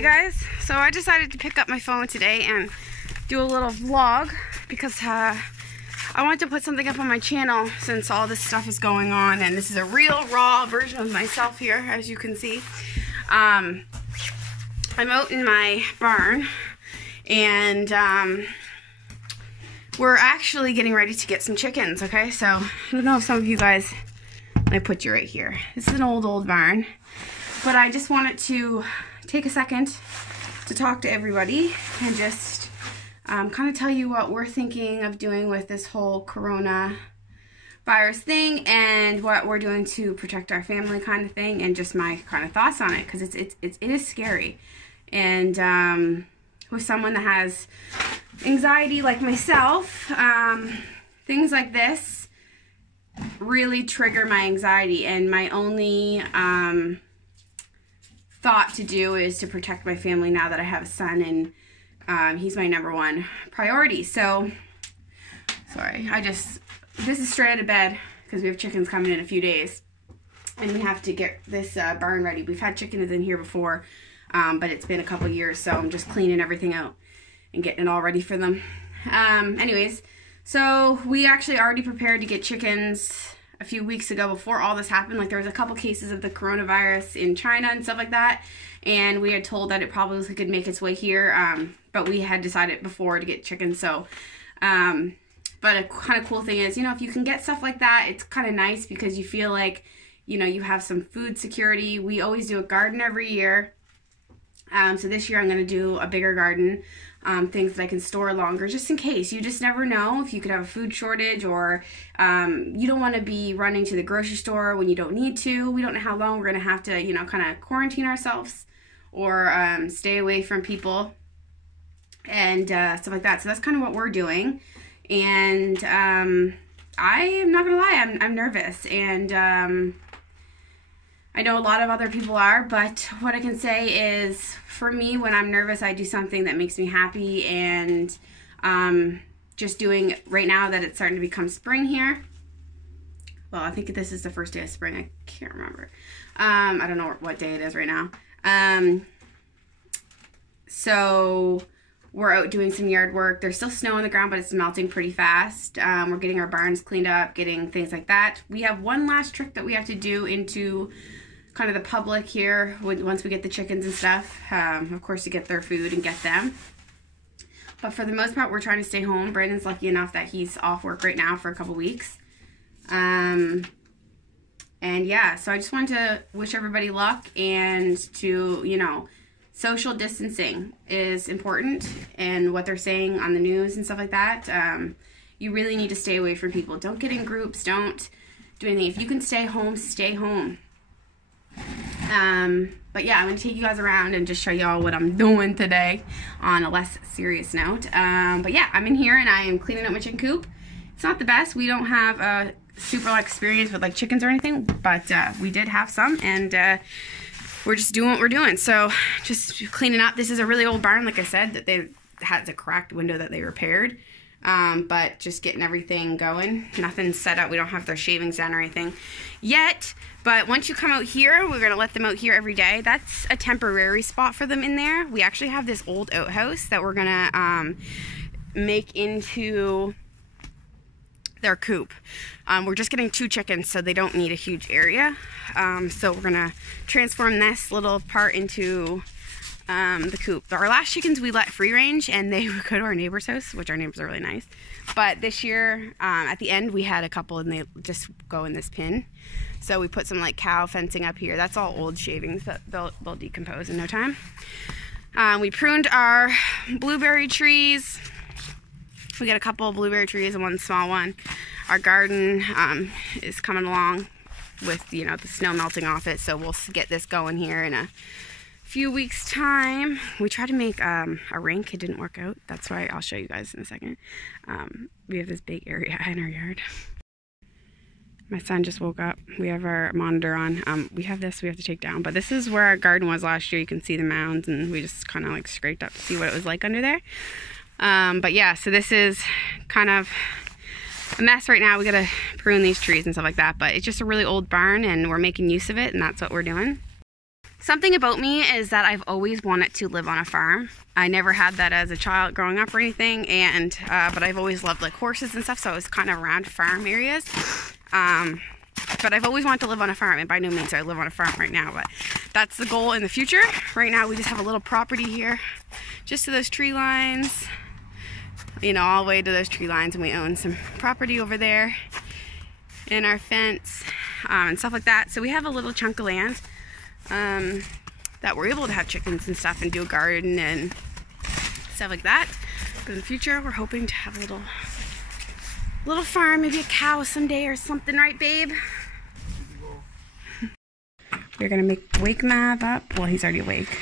Hey guys, so I decided to pick up my phone today and do a little vlog because I wanted to put something up on my channel since all this stuff is going on, and this is a real raw version of myself here, as you can see. I'm out in my barn and we're actually getting ready to get some chickens, okay? So I don't know if some of you guys, I put you right here. This is an old barn, but I just wanted to take a second to talk to everybody and just kind of tell you what we're thinking of doing with this whole corona virus thing and what we're doing to protect our family kind of thing, and just my kind of thoughts on it, because it is scary. And with someone that has anxiety like myself, things like this really trigger my anxiety, and my only thought to do is to protect my family now that I have a son, and he's my #1 priority. So, sorry, this is straight out of bed because we have chickens coming in a few days, and we have to get this barn ready. We've had chickens in here before, but it's been a couple years, so I'm just cleaning everything out and getting it all ready for them. Anyways, so we actually already prepared to get chickens a few weeks ago before all this happened. Like, there was a couple cases of the coronavirus in China and stuff like that, and we had told that it probably could make its way here, but we had decided before to get chickens. So but a kind of cool thing is, you know, if you can get stuff like that, it's kind of nice because you feel like, you know, you have some food security. We always do a garden every year, so this year I'm going to do a bigger garden, things that I can store longer, just in case. You just never know if you could have a food shortage, or you don't want to be running to the grocery store when you don't need to. We don't know how long we're going to have to, you know, kind of quarantine ourselves or stay away from people and stuff like that. So that's kind of what we're doing. And I am not going to lie, I'm nervous, and I know a lot of other people are, but what I can say is, for me, when I'm nervous, I do something that makes me happy, and just doing, right now that it's starting to become spring here, well, I think this is the first day of spring, I can't remember, I don't know what day it is right now, so we're out doing some yard work. There's still snow on the ground, but it's melting pretty fast. We're getting our barns cleaned up, getting things like that. We have one last trick that we have to do into kind of the public here once we get the chickens and stuff, of course, to get their food and get them. But for the most part, we're trying to stay home. Brandon's lucky enough that he's off work right now for a couple weeks. And yeah, so I just wanted to wish everybody luck, and to, you know, social distancing is important, and what they're saying on the news and stuff like that, you really need to stay away from people. Don't get in groups, don't do anything. If you can stay home, stay home. But yeah, I'm going to take you guys around and just show y'all what I'm doing today on a less serious note. But yeah, I'm in here and I am cleaning up my chicken coop. It's not the best. We don't have a super experience with like chickens or anything, but we did have some, and we're just doing what we're doing. So just cleaning up. This is a really old barn, like I said, that they had a cracked window that they repaired. But just getting everything going. Nothing's set up. We don't have their shavings done or anything yet. But once you come out here, we're going to let them out here every day. That's a temporary spot for them in there. We actually have this old outhouse that we're going to make into their coop. We're just getting 2 chickens, so they don't need a huge area. So we're going to transform this little part into the coop. Our last chickens we let free range, and they would go to our neighbor's house, which our neighbors are really nice. But this year, at the end, we had a couple, and they just go in this pin. So we put some like cow fencing up here. That's all old shavings, but they'll decompose in no time. We pruned our blueberry trees. We got a couple of blueberry trees and one small one. Our garden is coming along with, you know, the snow melting off it, so we'll get this going here in a few weeks time. We tried to make a rink. It didn't work out. That's why I'll show you guys in a second. We have this big area in our yard. My son just woke up. We have our monitor on. We have this we have to take down, but this is where our garden was last year. You can see the mounds, and we just kind of like scraped up to see what it was like under there. But yeah, so this is kind of a mess right now. We gotta prune these trees and stuff like that, but it's just a really old barn, and we're making use of it, and that's what we're doing. Something about me is that I've always wanted to live on a farm. I never had that as a child growing up or anything, and but I've always loved like horses and stuff, so I was kind of around farm areas. But I've always wanted to live on a farm, and by no means do I live on a farm right now, but that's the goal in the future. Right now we just have a little property here, just to those tree lines, you know, all the way to those tree lines, and we own some property over there in our fence and stuff like that. So we have a little chunk of land that we're able to have chickens and stuff and do a garden and stuff like that. But in the future we're hoping to have a little farm, maybe a cow someday or something, right babe? We're gonna wake Mav up. Well, he's already awake.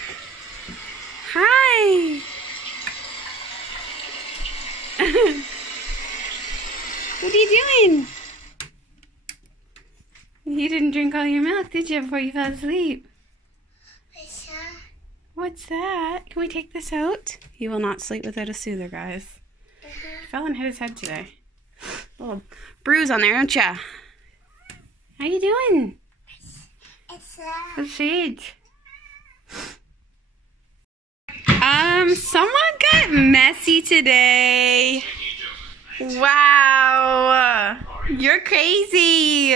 Hi! What are you doing? You didn't drink all your milk, did you, before you fell asleep? What's that? What's that? Can we take this out? He will not sleep without a soother, guys. Fell and hit his head today. Little bruise on there, don't ya? How you doing? It's What's it? Someone got messy today. Wow. You're crazy.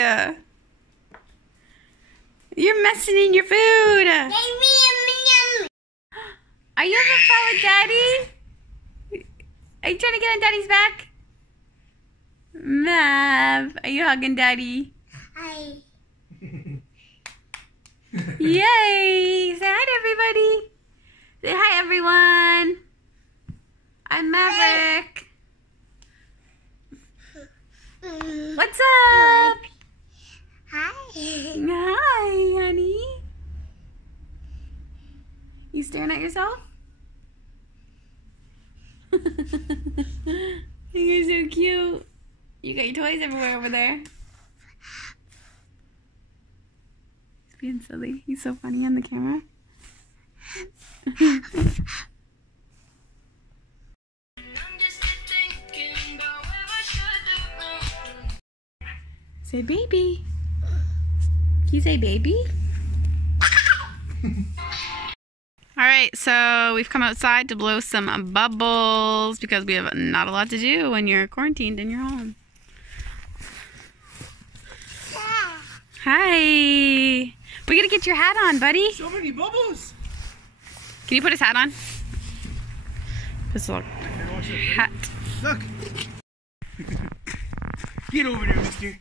You're messing in your food. Are you on the phone with Daddy? Are you trying to get on Daddy's back? Mav, are you hugging Daddy? Hi. Yay! Say hi to everybody. Say hi, everyone. I'm Maverick. What's up? Hi. Hi, honey. You staring at yourself? You're so cute. You got your toys everywhere over there. He's being silly. He's so funny on the camera. Say baby. Can you say baby? Alright, so we've come outside to blow some bubbles because we have not a lot to do when you're quarantined in your home. Hi. We gotta get your hat on, buddy. So many bubbles. Can you put his hat on? This little hat. Look. Get over there, mister.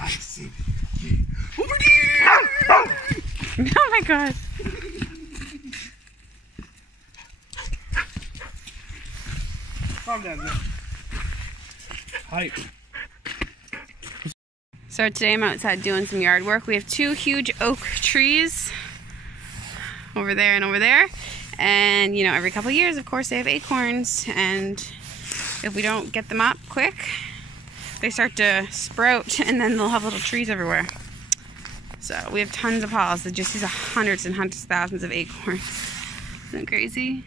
I see. Over there. Oh my god. Calm down, man. Hype. So today I'm outside doing some yard work. We have two huge oak trees over there and over there. And, you know, every couple of years, of course, they have acorns. And if we don't get them up quick, they start to sprout and then they'll have little trees everywhere. So we have tons of polls. So just these hundreds and hundreds of thousands of acorns. Isn't that crazy?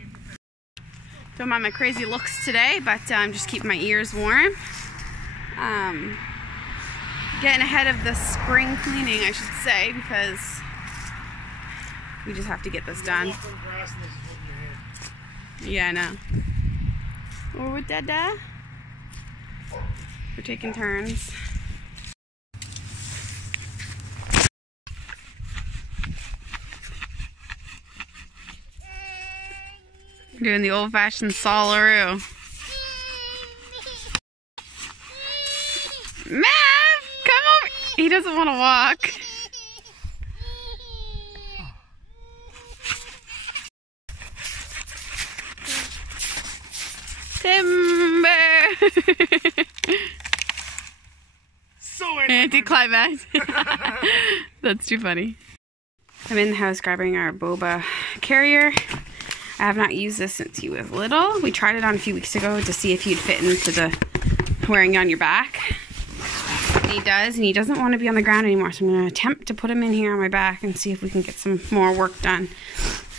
Don't mind my crazy looks today, but I'm just keeping my ears warm. Getting ahead of the spring cleaning, I should say, because we just have to get this done. Yeah, I know. We're with Dada. We're taking turns. Doing the old-fashioned Sawlaroo. Mav, come over. He doesn't want to walk. Timber. So Anti-climax. That's too funny. I'm in the house grabbing our boba carrier. I have not used this since he was little. We tried it on a few weeks ago to see if he'd fit into the wearing it on your back. And he does, and he doesn't want to be on the ground anymore. So I'm going to attempt to put him in here on my back and see if we can get some more work done.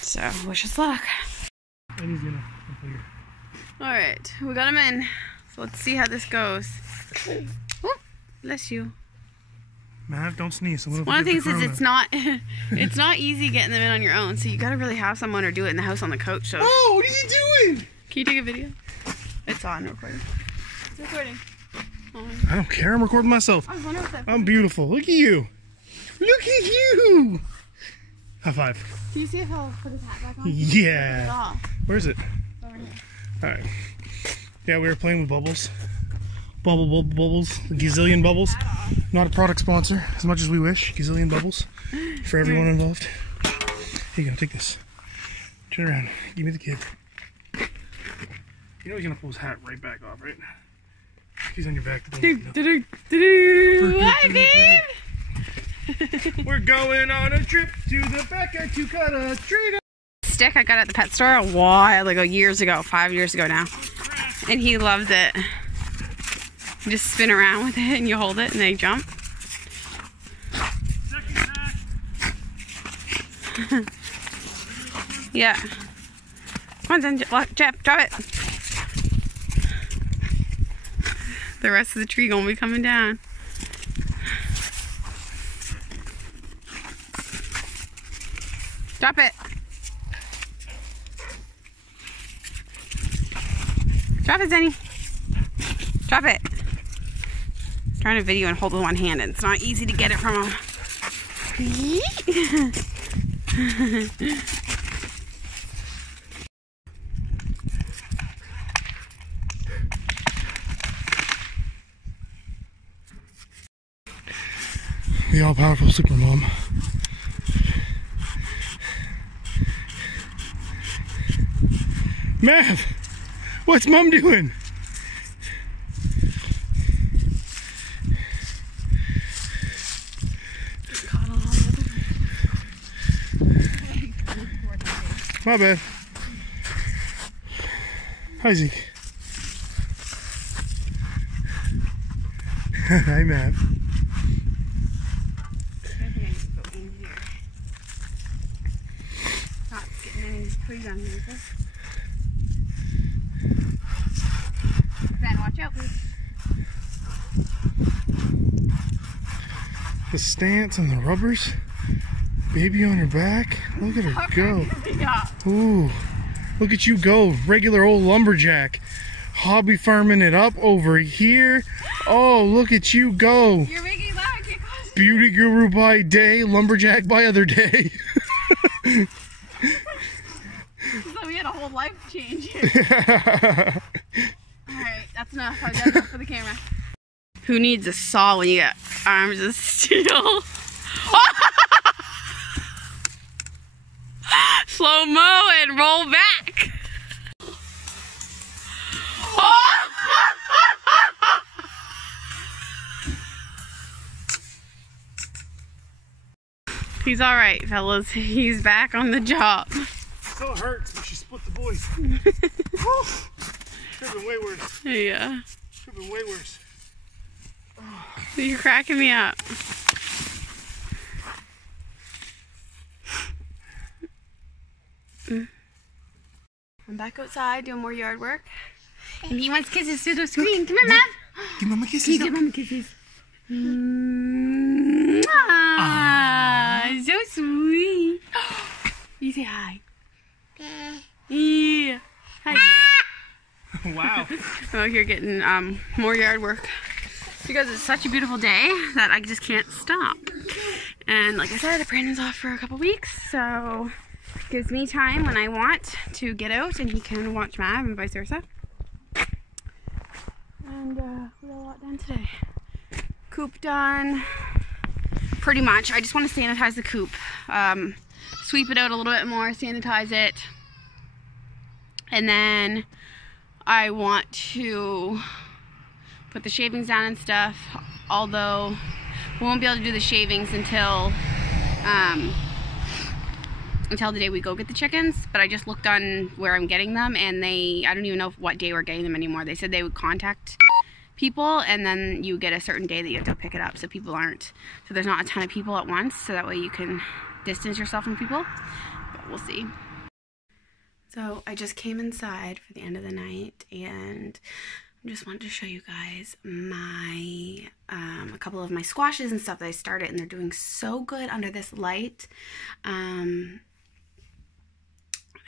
So wish us luck. And he's gonna Alright, we got him in. So let's see how this goes. Oh, bless you. Mav, don't sneeze. One of the things is it's not easy getting them in on your own, so you gotta really have someone or do it in the house on the couch. So. Oh, what are you doing? Can you take a video? It's on recording. It's recording. I don't care. I'm recording myself. I was wondering if that... I'm beautiful. Look at you. Look at you. High five. Do you see if he'll put his hat back on? Yeah. Where is it? Over here. All right. Yeah, we were playing with bubbles. Bubbles. Gazillion bubbles. Not a product sponsor, as much as we wish. Gazillion bubbles for everyone involved. Here you go. Take this. Turn around. Give me the kid. You know he's gonna pull his hat right back off, right? He's on your back. Hi, babe. We're going on a trip to the backyard to cut a tree. Stick I got at the pet store a while ago, years ago, 5 years ago now, and he loves it. You just spin around with it and you hold it and they jump. Yeah. Come on, then, Jeff, drop it. The rest of the tree gonna be coming down. Drop it. Drop it, Zenny. Drop it. I'm trying to video and hold with one hand, and it's not easy to get it from him. The all-powerful super mom. Mav, what's mom doing? My bad. Hi, Zeke. Hi, Mav. On here, Ben, watch out, please. The stance and the rubbers. Baby on her back. Look at her go. Yeah. Ooh. Look at you go. Regular old lumberjack. Hobby farming it up over here. Oh, look at you go. You're making that. Beauty guru by day, lumberjack by other day. So we had a whole life change here. Alright, that's enough. I've done enough for the camera. Who needs a saw when you got arms of steel? Slow-mo and roll back. He's alright, fellas. He's back on the job. Still hurts, but she split the boys. Could have been way worse. Yeah. Could have been way worse. You're cracking me up. I'm back outside doing more yard work. And he wants kisses through the screen. Come here, Mav. Give Mama kisses. Give Mama kisses. Ah, so sweet. You say hi. Yeah. Hi. Wow. I'm out here getting more yard work because it's such a beautiful day that I just can't stop. And like I said, Brandon's off for a couple weeks, so it gives me time when I want to get out and he can watch Mav and vice versa. And we got a lot done today. Coop done. Pretty much. I just want to sanitize the coop. Sweep it out a little bit more, sanitize it. And then I want to put the shavings down and stuff, although we won't be able to do the shavings until the day we go get the chickens. But I just looked on where I'm getting them, and I don't even know what day we're getting them anymore. They said they would contact people, and then you get a certain day that you have to pick it up, so there's not a ton of people at once, so that way you can distance yourself from people. But we'll see. So I just came inside for the end of the night, and I just wanted to show you guys my a couple of my squashes and stuff that I started, and they're doing so good under this light. And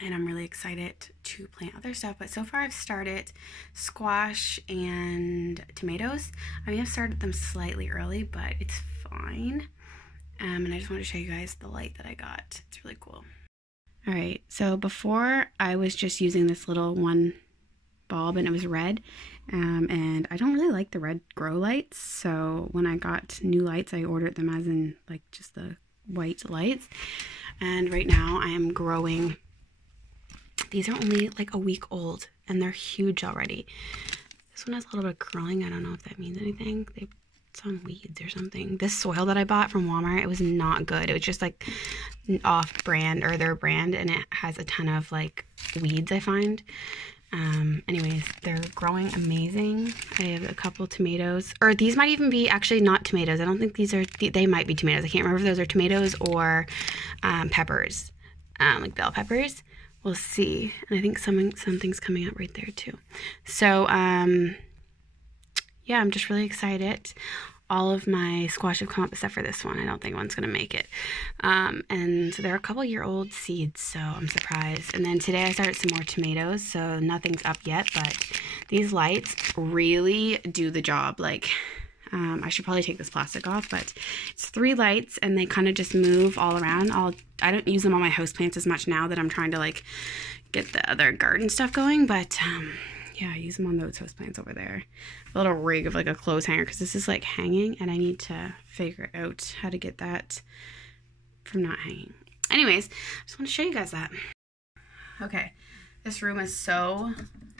I'm really excited to plant other stuff. But so far I've started squash and tomatoes. I mean, I've started them slightly early, but it's fine. And I just wanted to show you guys the light that I got. It's really cool. All right, so before I was just using this little one bulb and it was red, and I don't really like the red grow lights, so when I got new lights I ordered them as in like just the white lights. And right now I am growing, these are only like a week old and they're huge already. This one has a little bit of curling. I don't know if that means anything. It's on weeds or something. This soil that I bought from Walmart, it was not good. It was just like off brand or their brand, and it has a ton of like weeds, I find. Anyways, they're growing amazing. I have a couple tomatoes, or these might even be actually not tomatoes. I don't think these are, they might be tomatoes. I can't remember if those are tomatoes or peppers, like bell peppers. We'll see. And I think something's coming up right there too. So, yeah, I'm just really excited. All of my squash have come up except for this one. I don't think one's going to make it. And they're a couple-year-old seeds, so I'm surprised. And then today I started some more tomatoes, so nothing's up yet, but these lights really do the job. Like, I should probably take this plastic off, but it's 3 lights, and they kind of just move all around. I don't use them on my houseplants as much now that I'm trying to, like, get the other garden stuff going, but yeah, I use them on those houseplants over there. A little rig of like a clothes hanger, because this is like hanging and I need to figure out how to get that from not hanging. Anyways, I just want to show you guys that. Okay, this room is so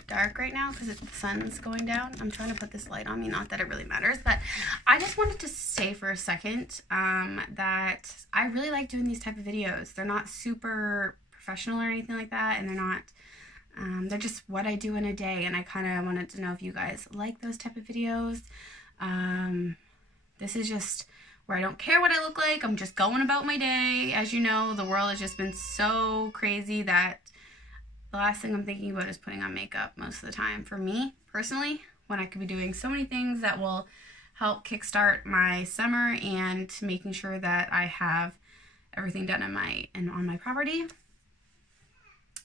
dark right now because the sun's going down. I'm trying to put this light on me, not that it really matters, but I just wanted to say for a second that I really like doing these type of videos. They're not super professional or anything like that, and they're not they're just what I do in a day, and I kind of wanted to know if you guys like those type of videos. This is just where I don't care what I look like. I'm just going about my day. As you know, the world has just been so crazy that the last thing I'm thinking about is putting on makeup most of the time. For me, personally, when I could be doing so many things that will help kickstart my summer and making sure that I have everything done on my property.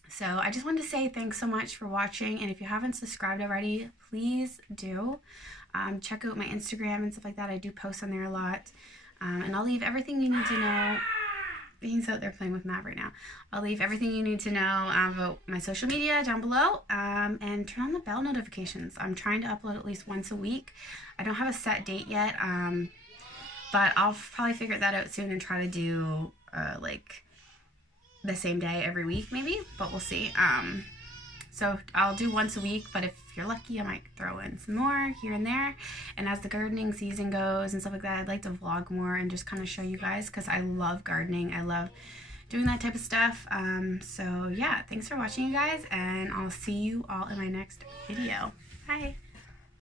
So I just wanted to say thanks so much for watching, and if you haven't subscribed already, please do. Check out my Instagram and stuff like that. I do post on there a lot, and I'll leave everything you need to know. He's out there playing with Mav right now. I'll leave everything you need to know about my social media down below, and turn on the bell notifications. I'm trying to upload at least once a week. I don't have a set date yet, but I'll probably figure that out soon and try to do like the same day every week maybe, but we'll see. So I'll do once a week, but if you're lucky I might throw in some more here and there. And as the gardening season goes and stuff like that, I'd like to vlog more and just kind of show you guys, because I love gardening. I love doing that type of stuff. So yeah, thanks for watching, you guys, and I'll see you all in my next video. Bye.